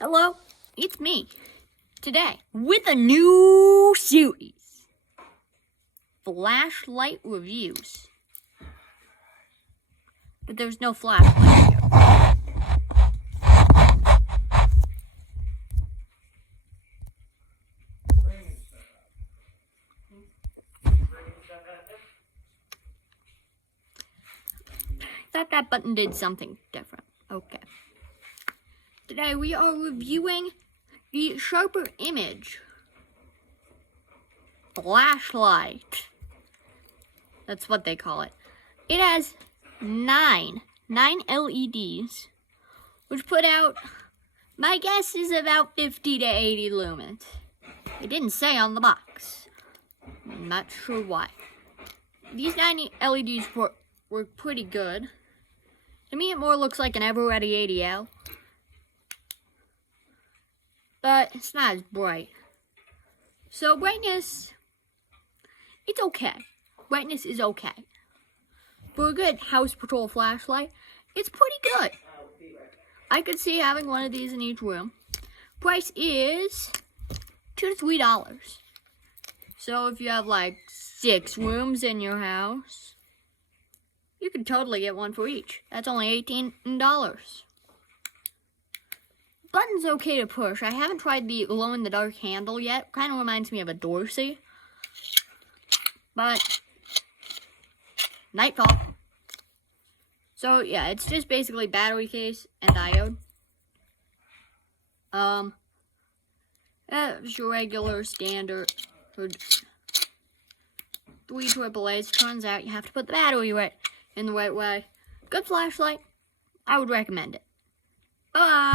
Hello, it's me, today, with a new series, Flashlight Reviews. But there's no flashlight here. Thought that button did something different. Okay. Today we are reviewing the Sharper Image Flashlight. That's what they call it. It has nine LEDs, which put out, my guess is about 50 to 80 lumens. It didn't say on the box. I'm not sure why. These 9 LEDs were pretty good. To me, it more looks like an ever-ready ADL. But it's not as bright. So brightness, it's okay. Brightness is okay. For a good house patrol flashlight, it's pretty good. I could see having one of these in each room. Price is $2 to $3. So if you have like 6 rooms in your house, you could totally get one for each. That's only $18. Button's okay to push. I haven't tried the glow-in-the-dark handle yet. Kind of reminds me of a Dorsey. But nightfall. So yeah, it's just basically battery case and diode. That's your regular standard 3 AAAs. Turns out you have to put the battery in the right way. Good flashlight. I would recommend it. Bye.